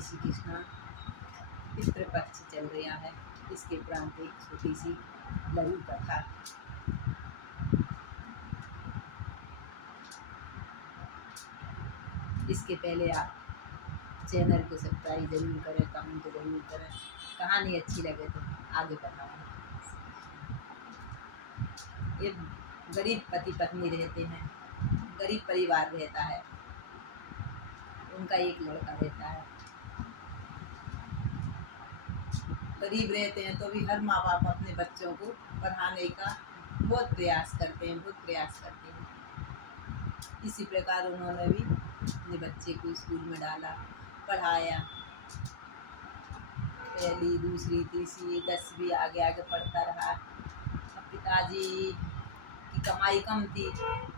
जय श्री कृष्णा। पितृपक्ष चल रहा है, इसके उपरांत एक छोटी सी लघु कथा। इसके पहले आप चैनल को सब्सक्राइब जरूर करें, कमेंट जरूर करें। कहानी अच्छी लगे तो आगे बढ़ाएं। ये गरीब पति पत्नी रहते हैं, गरीब परिवार रहता है, उनका एक लड़का रहता है। गरीब रहते हैं तो भी हर माँ बाप अपने बच्चों को पढ़ाने का बहुत प्रयास करते हैं। इसी प्रकार उन्होंने भी अपने बच्चे को स्कूल में डाला, पढ़ाया। पहली, दूसरी, तीसरी, 10वीं आगे आगे पढ़ता रहा। अब पिताजी की कमाई कम थी,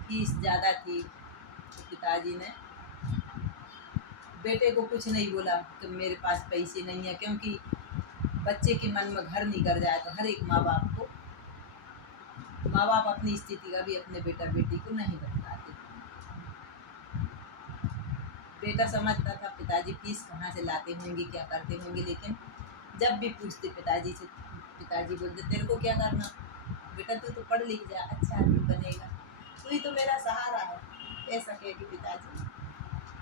फीस ज़्यादा थी, तो पिताजी ने बेटे को कुछ नहीं बोला कि मेरे पास पैसे नहीं है, क्योंकि बच्चे के मन में घर नहीं कर जाए तो हर एक माँ बाप अपनी स्थिति का भी अपने बेटा बेटी को नहीं बताते। बेटा समझता था पिताजी फीस कहाँ से लाते होंगे, क्या करते होंगे, लेकिन जब भी पूछते पिताजी से, पिताजी बोलते तेरे को क्या करना बेटा, तू तो पढ़ लिख जा, अच्छा आदमी बनेगा, तू ही तो मेरा सहारा है, ऐसा कह के पिताजी।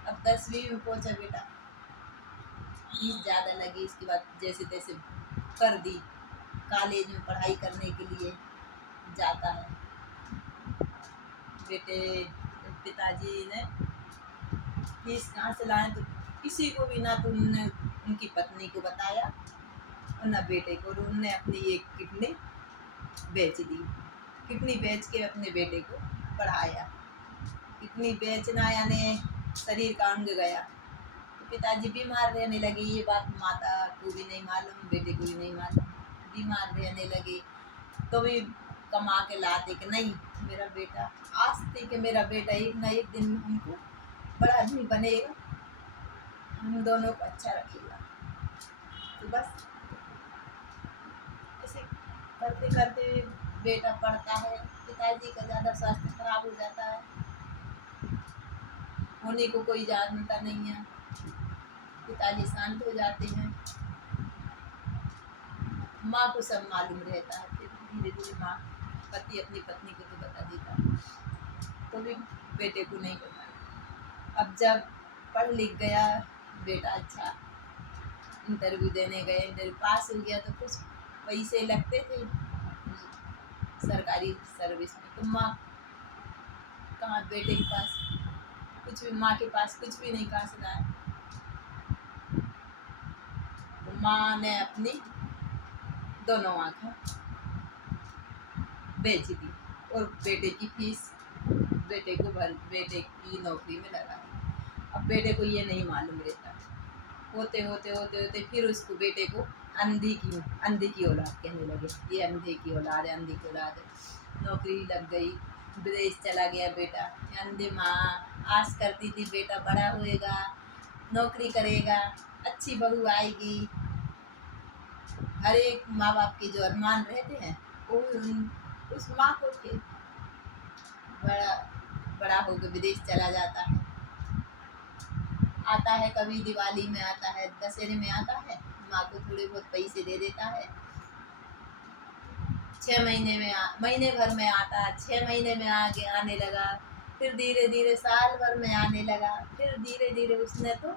अब 10वीं में पहुंचा बेटा, फीस ज़्यादा लगी, इसके बाद जैसे तैसे कर दी। कॉलेज में पढ़ाई करने के लिए जाता है। पिताजी ने फीस कहाँ से लाए तो किसी को भी ना, तो उन्होंने उनकी पत्नी को बताया और ना बेटे को। उन्होंने अपनी एक किडनी बेच दी। किडनी बेच के अपने बेटे को पढ़ाया। किडनी बेचना यानी शरीर का अंग गया, तो पिताजी बीमार रहने लगे। ये बात माता को भी नहीं मालूम, बेटे को भी नहीं मालूम। बीमार रहने लगे तो भी कमा के लाते कि नहीं मेरा बेटा, आज थी कि मेरा बेटा एक ना एक दिन हमको बड़ा आदमी बनेगा, हम दोनों को अच्छा रखेगा। तो बस ऐसे करते करते बेटा पढ़ता है। पिताजी का ज़्यादा स्वास्थ्य खराब हो जाता है, होने को कोई जानता नहीं है। पिताजी शांत हो जाते हैं, माँ को सब मालूम रहता है। फिर धीरे धीरे माँ पति अपनी पत्नी को तो बता देता है, तो भी बेटे को नहीं बताया। अब जब पढ़ लिख गया बेटा, अच्छा इंटरव्यू देने गए, इंटरव्यू पास हो गया, तो कुछ पैसे लगते थे सरकारी सर्विस में, तो माँ कहाँ बेटे के पास कुछ भी, माँ के पास कुछ भी नहीं, कहाँ से लाए। तो माँ ने अपनी दोनों आँखें बेच दी और बेटे की फीस बेटे की नौकरी में लगा दी। अब बेटे को ये नहीं मालूम रहता। होते फिर उसको बेटे को अंधी की औलाद कहने लगे। ये अंधे की औलाद है, अंधी की औलाद है। नौकरी लग गई, विदेश चला गया बेटा। अंधे माँ आस करती थी बेटा बड़ा होएगा, नौकरी करेगा, अच्छी बहू आएगी। हर एक माँ बाप के जो अरमान रहते हैं वो उस माँ को थे। बड़ा होकर विदेश चला जाता है, आता है, कभी दिवाली में आता है, दशहरे में आता है, माँ को थोड़े बहुत पैसे दे देता है। 6 महीने भर में आता है, 6 महीने में आगे आने लगा, फिर धीरे धीरे साल भर में आने लगा, फिर धीरे धीरे उसने तो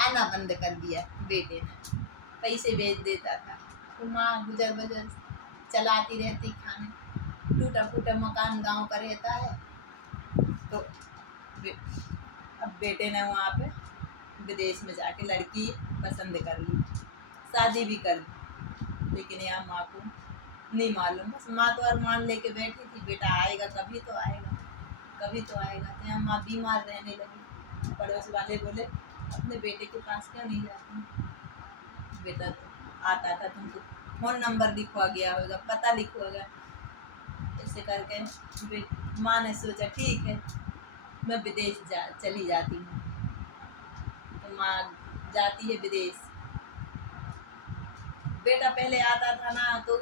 आना बंद कर दिया। बेटे ने पैसे भेज देता था, तो माँ गुजर बजर चलाती रहती। खाने टूटा फूटा मकान गांव का रहता है, तो अब बेटे ने वहाँ पे विदेश में जाके लड़की पसंद कर ली, शादी भी कर ली, लेकिन यहाँ माँ को नहीं मालूम। बस माँ तो अरमान लेके बैठी थी बेटा आएगा, कभी तो आएगा। तो यहाँ माँ बीमार रहने लगी। पड़ोस वाले बोले अपने बेटे के पास क्यों नहीं जाती, बेटा तो आता था, तुमको फ़ोन नंबर लिखवा गया होगा, पता लिखवा गया। ऐसे करके माँ ने सोचा ठीक है मैं विदेश चली जाती हूँ। तो माँ जाती है विदेश। बेटा पहले आता था ना, तो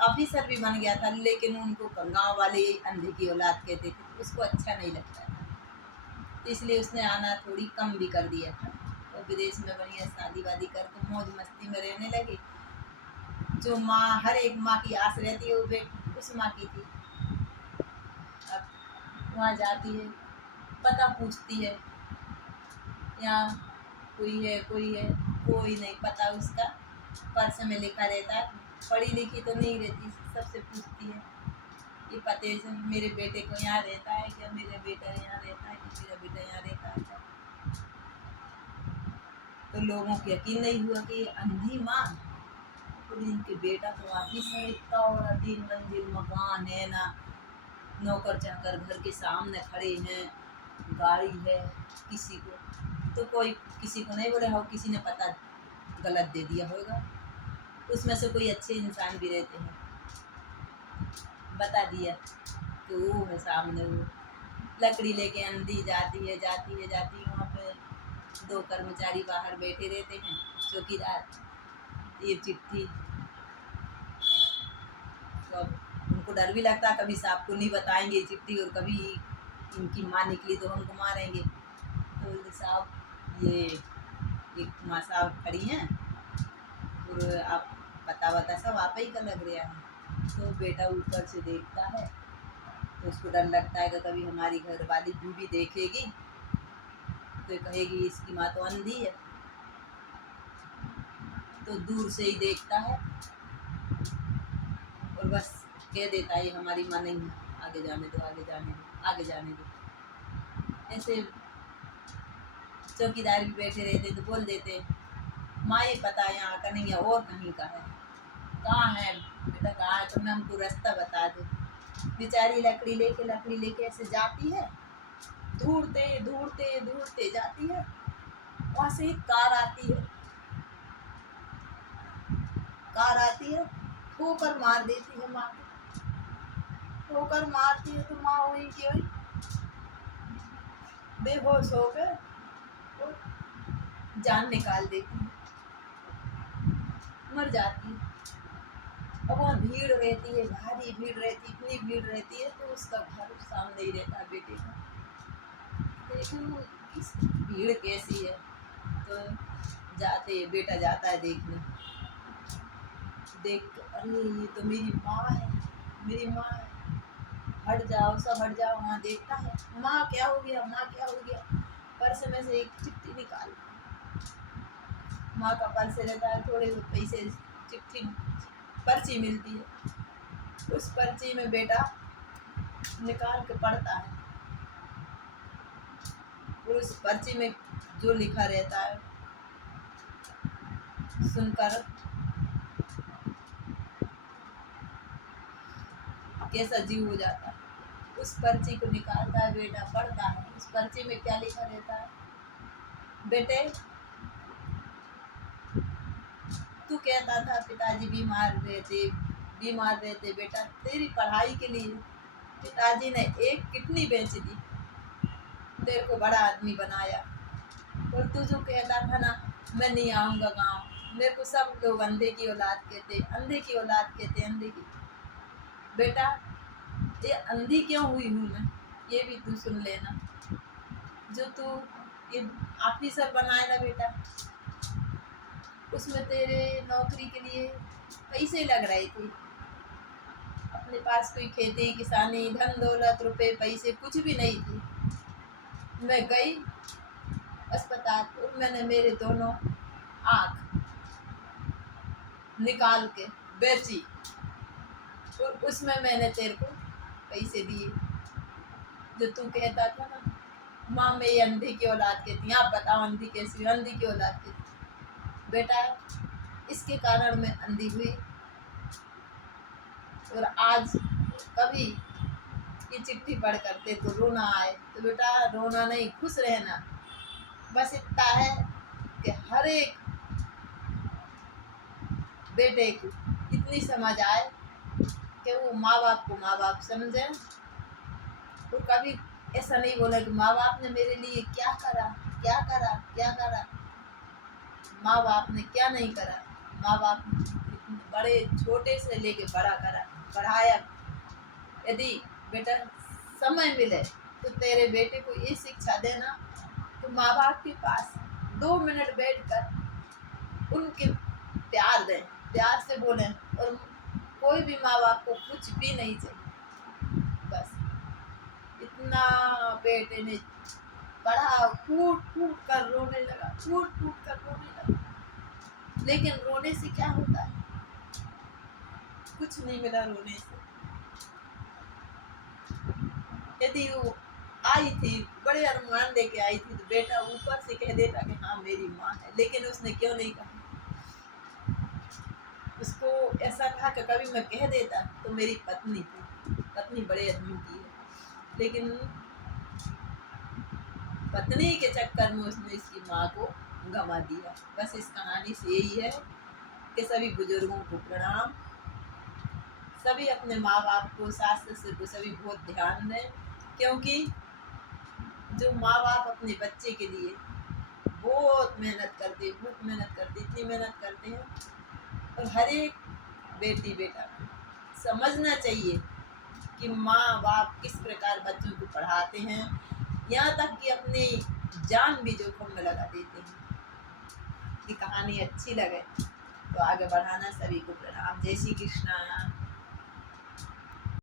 ऑफिसर भी बन गया था, लेकिन उनको गांव वाले अंधे की औलाद कहते थे, उसको अच्छा नहीं लगता था, तो इसलिए उसने आना थोड़ी कम भी कर दिया था। विदेश में बढ़िया शादी वादी करके मौज मस्ती में रहने लगी। जो माँ, हर एक माँ की आस रहती है वो उस माँ की थी। अब वहाँ जाती है, पता पूछती है, यहाँ कोई है कोई नहीं पता उसका। पर्स में लिखा रहता है, पढ़ी लिखी तो नहीं रहती, सबसे पूछती है ये पते से मेरे बेटे को यहाँ रहता है क्या, मेरा बेटा यहाँ रहता है कि मेरा बेटा यहाँ रहता है। तो लोगों को यकीन नहीं हुआ कि ये अंधी माँ, और इनके बेटा तो वापिस है, इतना बड़ा 3 मंजिल मकान है ना, नौकर चाकर घर के सामने खड़े हैं, गाड़ी है, किसी को तो कोई किसी को नहीं बोले हो, किसी ने पता गलत दे दिया होगा। उसमें से कोई अच्छे इंसान भी रहते हैं, बता दिया कि वो है सामने। वो लकड़ी लेके अंधी जाती है वहाँ पे 2 कर्मचारी बाहर बैठे रहते हैं, चौकीदार। ये चिट्ठी तो अब उनको डर भी लगता, कभी साहब को नहीं बताएंगे चिट्ठी, और कभी इनकी माँ निकली तो हमको मारेंगे। तो साहब ये एक माँ साहब खड़ी हैं और आप पता सब आप ही का लग रहा है। तो बेटा ऊपर से देखता है तो उसको डर लगता है कि कभी हमारी घर वाली बीवी देखेगी तो कहेगी इसकी माँ तो अंधी है। तो दूर से ही देखता है और बस कह देता है हमारी माँ नहीं है, आगे जाने दो। ऐसे चौकीदार भी बैठे रहते तो बोल देते माँ ये पता है यहाँ का नहीं है और कहीं का है। कहाँ है बेटा, कहाँ है, तुमने हमको रास्ता बता दो। बेचारी लकड़ी लेके ऐसे जाती है, ढूंढते जाती है। वहाँ से एक कार आती है, ठोकर मार देती है माँ को। ठोकर मारती है तो माँ हुई की हुई बेहोश हो गए, जान निकाल देती है, मर जाती है। अब वहाँ भीड़ रहती है, भारी भीड़ रहती, इतनी भीड़ रहती है तो उसका घर सामने ही रहता है बेटे का। लेकिन इस भीड़ कैसी है, तो बेटा जाता है देखने, देख अरे ये तो मेरी माँ है, हट जाओ सब हट जाओ। वहाँ देखता है माँ क्या हो गया, पर्स में से एक चिट्ठी निकाल, माँ का पर्स रहता है, थोड़े पैसे चिट्ठी पर्ची मिलती है, उस पर्ची में बेटा निकाल के पढ़ता है और उस पर्ची में जो लिखा रहता है सुनकर कैसा जीव हो जाता है। उस पर्ची को निकालता है बेटा, पढ़ता है, उस पर्ची में क्या लिखा रहता है, बेटे तू कहता था पिताजी बीमार रहते बेटा, तेरी पढ़ाई के लिए पिताजी ने एक किडनी बेच दी, तेरे को बड़ा आदमी बनाया। और तू जो कहता था ना मैं नहीं आऊँगा गाँव, मेरे को सब लोग अंधे की औलाद कहते। बेटा ये अंधी क्यों हुई हूँ मैं, ये भी तू सुन लेना। जो तू ये ऑफिसर बनाए ना बेटा, उसमें तेरे नौकरी के लिए पैसे लग रहे थे, अपने पास कोई खेती किसानी धन दौलत रुपए पैसे कुछ भी नहीं थी। मैं गई अस्पताल और मैंने मेरे दोनों आँख निकाल के बेची और उसमें मैंने तेरे को पैसे दिए। जो तू कहता था ना माँ मैं ये अंधी की औलाद कहती, आप बताओ अंधी कैसी, अंधी की औलाद कहती। बेटा इसके कारण मैं अंधी हुई और आज कभी ये चिट्ठी पढ़ करते तो रोना आए तो बेटा रोना नहीं, खुश रहना। बस इतना है कि हर एक बेटे को इतनी समझ आए कि वो माँ बाप को माँ बाप समझे, तो कभी ऐसा नहीं बोला कि माँ बाप ने मेरे लिए क्या करा। माँ बाप ने क्या नहीं करा, माँ बाप बड़े छोटे से लेके बड़ा करा, पढ़ाया। यदि बेटा समय मिले तो तेरे बेटे को ये शिक्षा देना कि माँ बाप के पास 2 मिनट बैठकर उनके प्यार दें, प्यार से बोलें। और कोई भी माँ बाप को कुछ भी नहीं चाहिए, बस इतना बेटे ने पढ़ा, कूट कूट कर रोने लगा, कूट कूट कर रोने लगा। लेकिन रोने से क्या होता है? कुछ नहीं मिला रोने से। यदि वो आई थी, बड़े अरमान लेके आई थी, तो बेटा ऊपर से कह देता कि हाँ मेरी माँ है, लेकिन उसने क्यों नहीं कहा? उसको ऐसा कहा कि कभी मैं कह देता तो मेरी पत्नी थी, पत्नी बड़े आदमी की है, लेकिन पत्नी के चक्कर में उसने इसकी माँ को गंवा दिया। बस इस कहानी से यही है कि सभी बुजुर्गों को प्रणाम, सभी अपने माँ बाप को, सास ससुर को सभी बहुत ध्यान दें, क्योंकि जो माँ बाप अपने बच्चे के लिए बहुत मेहनत करते, बहुत मेहनत करते, इतनी मेहनत करते हैं। और हर एक बेटी बेटा समझना चाहिए कि माँ बाप किस प्रकार बच्चों को पढ़ाते हैं, यहाँ तक कि अपनी जान भी जोखिम में लगा देते हैं। ये कहानी अच्छी लगे तो आगे बढ़ाना। सभी को प्रणाम। जय श्री कृष्णा।